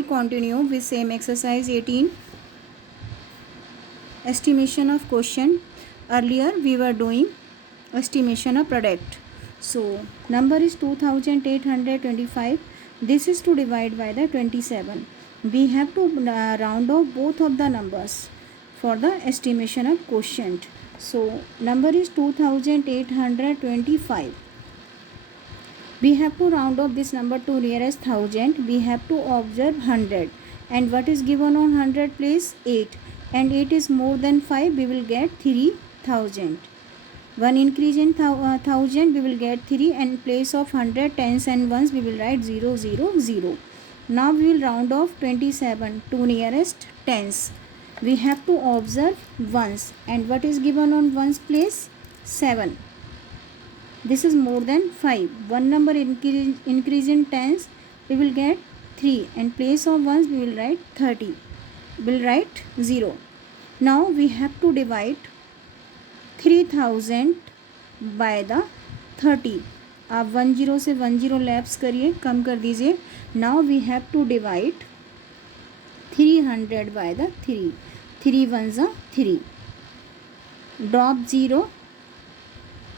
will continue with same exercise 18, estimation of quotient. Earlier we were doing estimation of product. So number is 2825. This is to divide by the 27. We have to round off both of the numbers for the estimation of quotient. So number is 2825. We have to round off this number to nearest thousand. We have to observe 100. And what is given on 100 place? 8. And 8 is more than 5. We will get 3000. One increase in 1000, we will get 3. And in place of 100, tens and ones, we will write 0, 0, 0. Now we will round off 27 to nearest tens. We have to observe ones. And what is given on ones place? 7. This is more than 5. One number increase in tens, we will get 3. And place of ones, we will write 30. We will write 0. Now we have to divide 3000 by the 30. आप 10 से 10 lapse करिए, कम कर दीजिए. Now we have to divide 300 by the 3. 3 ones are 3. Drop 0.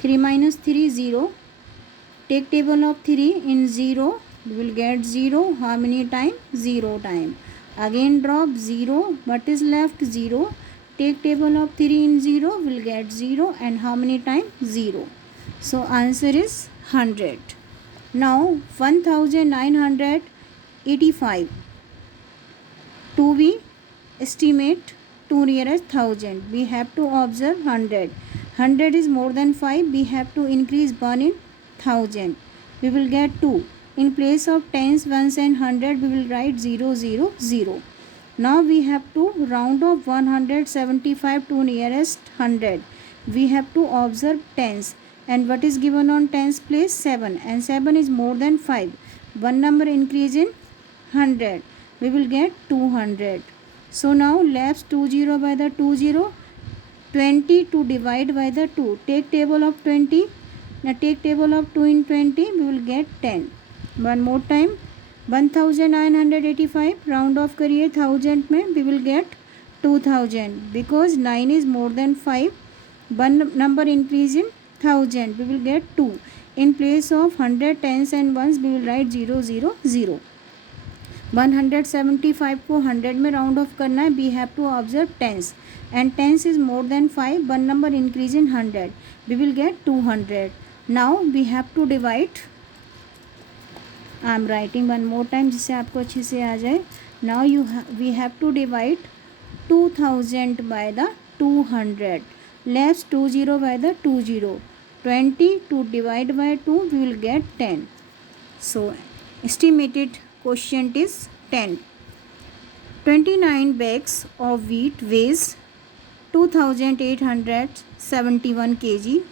3 minus 3 0. Take table of 3 in 0. We will get 0. How many time? 0 time. Again drop 0. What is left? 0. Take table of 3 in 0. We will get 0. And how many time? 0. So answer is 100. Now 1985. To be estimate to nearest 1000. We have to observe 100. 100 is more than 5. We have to increase 1 in 1000. We will get 2. In place of tens, ones and 100, we will write 0, 0, 0. Now we have to round off 175 to nearest 100. We have to observe tens. And what is given on tens place? 7. And 7 is more than 5. One number increase in 100. We will get 200. So now lapse 20 by the 20. 20 to divide by the 2. Take table of 20. Now take table of 2 in 20. We will get 10. One more time. 1985. Round off करिए 1000 में. We will get 2000. Because 9 is more than 5. One number increase in 1000. We will get 2. In place of 100 tens and ones, we will write 0, 0, 0. 175 को 100 में round off करना है. We have to observe tens. And tens is more than 5. One number increase in 100. We will get 200. Now we have to divide. I am writing one more time जिससे आपको अच्छे से आ जाए. Now we have to divide 2000 by the 200. Let's 20 by the 20. 20 to divide by 2, we will get 10. So estimated quotient is 10. 29 bags of wheat weighs 2871 kg.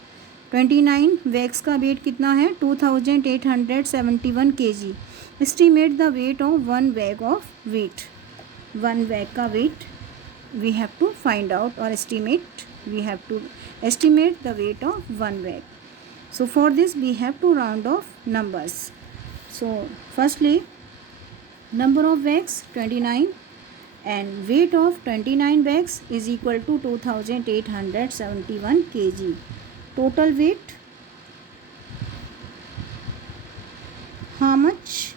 29 bags का weight कितना है? 2871 kg. Estimate the weight of one bag of wheat. One bag का weight we have to find out or estimate. We have to estimate the weight of one bag. So for this we have to round off numbers. So firstly, number of bags 29 and weight of 29 bags is equal to 2871 kg. Total weight, how much?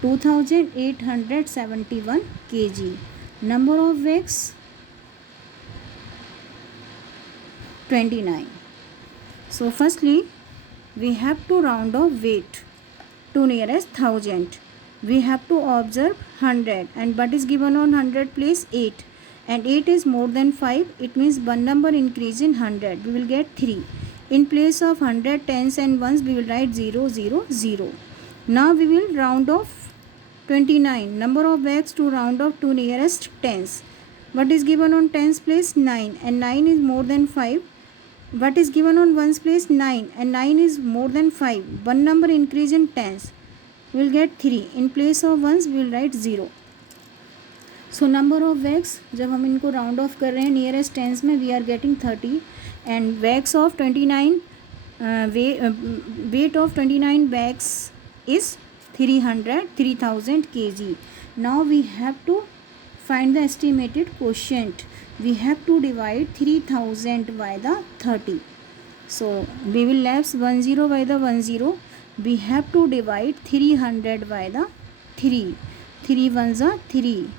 2871 kg. Number of bags 29. So firstly we have to round off weight to nearest 1000. We have to observe 100 and what is given on 100 place? 8. And 8 is more than 5. It means one number increase in 100. We will get 3. In place of 100 tens and ones, we will write 0, 0, 0. Now we will round off 29. Number of bags to round off to nearest tens. What is given on tens place? 9. And 9 is more than 5. What is given on ones place? 9. And 9 is more than 5. One number increase in tens. We will get 3. In place of ones, we will write 0. So number of bags, जब हम इनको round off कर रहे हैं nearest tens में, we are getting 30. And bags of 29, weight of 29 bags is 3000 kg. Now we have to find the estimated quotient. We have to divide 3000 by the 30. So we will lapse 10 by the 10. We have to divide 300 by the 3. 3 ones are 3.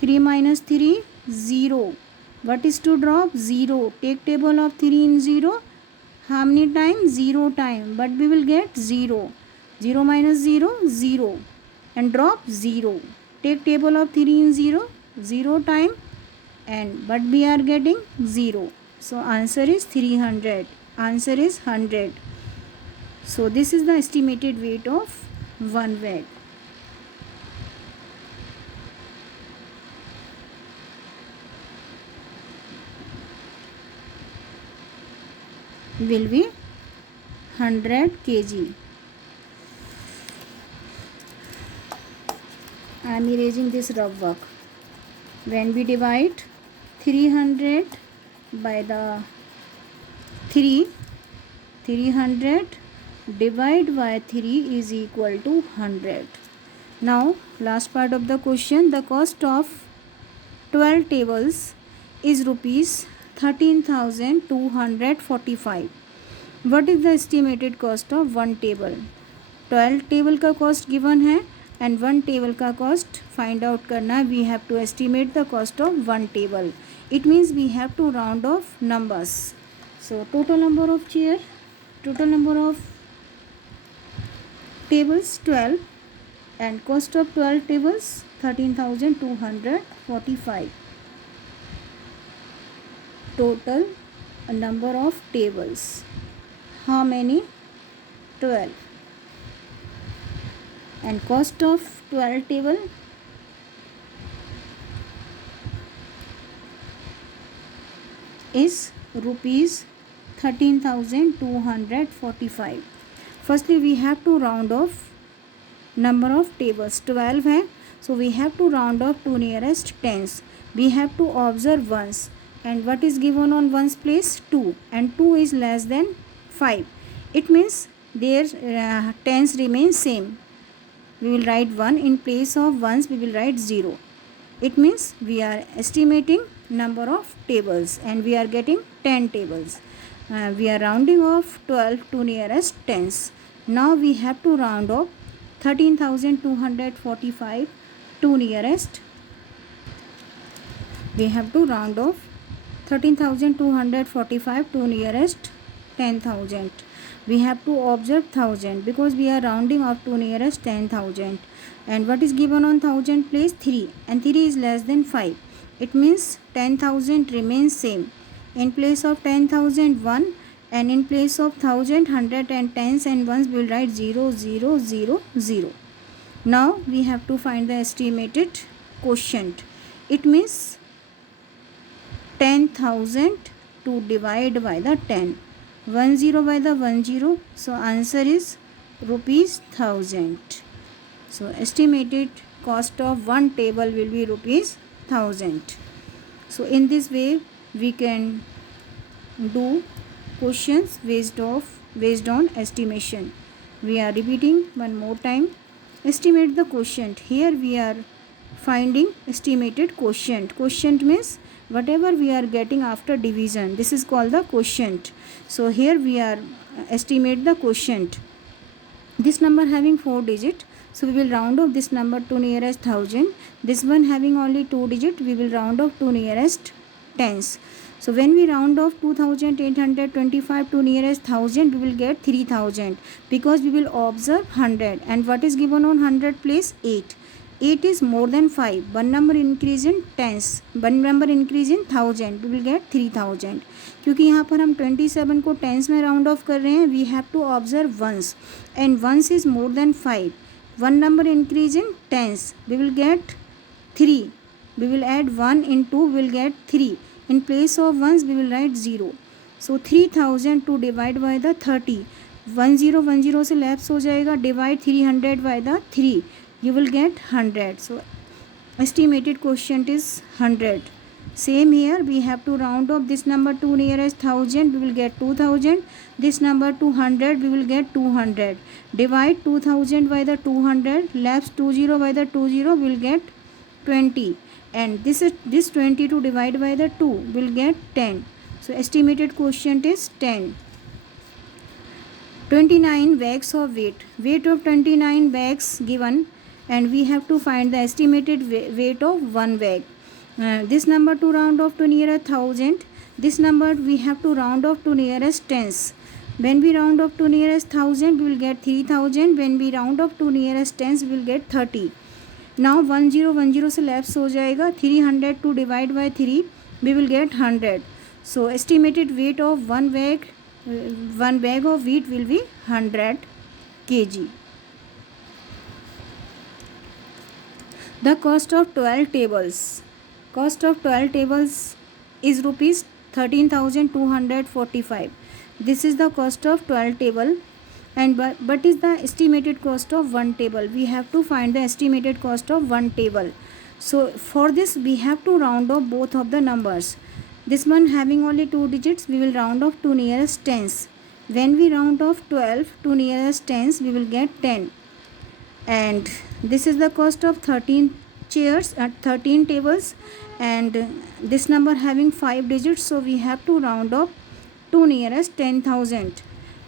3 minus 3, 0. What is to drop? 0. Take table of 3 in 0. How many times? 0 time. But we will get 0. 0 minus 0, 0. And drop 0. Take table of 3 in 0. 0 time. And but we are getting 0. So answer is 300. Answer is 100. So this is the estimated weight of one bag. Will be 100 kg. I am erasing this rough work. When we divide 300 by the 3, 300 divide by 3 is equal to 100. Now last part of the question, the cost of 12 tables is rupees 13,245. What is the estimated cost of one table? 12 table का cost given है and one table का cost find out करना है. We have to estimate the cost of one table. It means we have to round off numbers. So total number of chair, total number of tables 12 and cost of 12 tables 13,245. Total number of tables, how many? 12. And cost of 12 table is rupees 13,245. Firstly we have to round off number of tables. 12 है, so we have to round off to nearest tens. We have to observe ones, and what is given on ones place? 2, and 2 is less than 5. It means their tens remain same. We will write 1 in place of ones. We will write 0. It means we are estimating number of tables and we are getting 10 tables. We are rounding off 12 to nearest tens. Now we have to round off 13,245 to nearest. We have to round off 13,245 to nearest 10,000. We have to observe 1000 because we are rounding off to nearest 10,000. And what is given on 1000 place? 3, and 3 is less than 5. It means 10,000 remains same. In place of 10,000 1, and in place of 1,000 100 and tens and ones we will write 0 0 0 0. Now we have to find the estimated quotient. It means 10,000 to divide by the 10. 10 by the 10. So answer is rupees 1000. So estimated cost of one table will be rupees 1000. So in this way we can do questions based on estimation. We are repeating one more time. Estimate the quotient. Here we are finding estimated quotient. Quotient means whatever we are getting after division. This is called the quotient. So here we are estimate the quotient. This number having 4 digit, so we will round off this number to nearest 1000. This one having only 2 digit, we will round off to nearest tens. So when we round off 2,825 to nearest 1000, we will get 3,000 because we will observe 100. And what is given on 100 place? 8. 8 is more than 5. One number increase in tens, one number increase in 1000. We will get 3,000. क्योंकि यहाँ पर हम 27 को tense में round of कर रहे हैं. We have to observe ones, and ones is more than 5. One number increase in tens, we will get 3. We will add 1 in 2, we will get 3. In place of ones, we will write 0. So 3,000 to divide by the 30. 1010 से lapse हो जाएगा. Divide 300 by the 3. You will get 100. So estimated quotient is 100. Same here, we have to round off this number to nearest 1000, we will get 2000. This number to 100, we will get 200. Divide 2000 by the 200, left 20 by the 20, we will get 20. And this 20 to divide by the 2 will get 10. So estimated quotient is 10. 29 bags of weight. Weight of 29 bags given, and we have to find the estimated weight of one bag. This number to round off to nearest 1000. This number we have to round off to nearest tens. When we round off to nearest 1000, we will get 3000. When we round off to nearest tens, we will get 30. Now 1010 से lapse हो जाएगा. 300 to divide by 3, we will get 100. So estimated weight of one bag of wheat will be 100 kg. The cost of 12 tables. Cost of 12 tables is rupees 13,245. This is the cost of 12 table. And but is the estimated cost of one table? We have to find the estimated cost of one table. So for this we have to round off both of the numbers. This one having only 2 digits, we will round off to nearest tens. When we round off 12 to nearest tens, we will get 10. And this is the cost of 13 chairs at 13 tables, and this number having 5 digits, so we have to round off to nearest 10,000.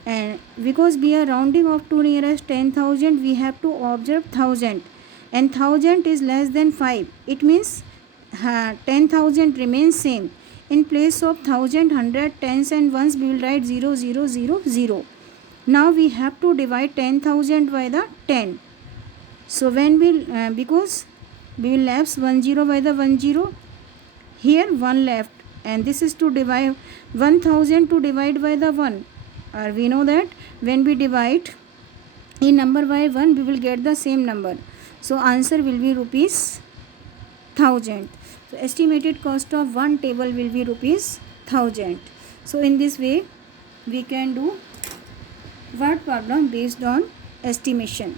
And because we are rounding off to nearest 10,000, we have to observe 1000, and 1000 is less than 5. It means 10,000 remains same. In place of 1000, 100, tens and ones, we will write 0, 0, 0, 0. Now we have to divide 10,000 by the 10. So when because we will lapse 10 by the 10, here 1 left, and this is to divide 1000 to divide by the 1. We know that when we divide in number by 1, we will get the same number. So answer will be rupees 1000. So estimated cost of one table will be rupees 1000. So in this way we can do word problem based on estimation.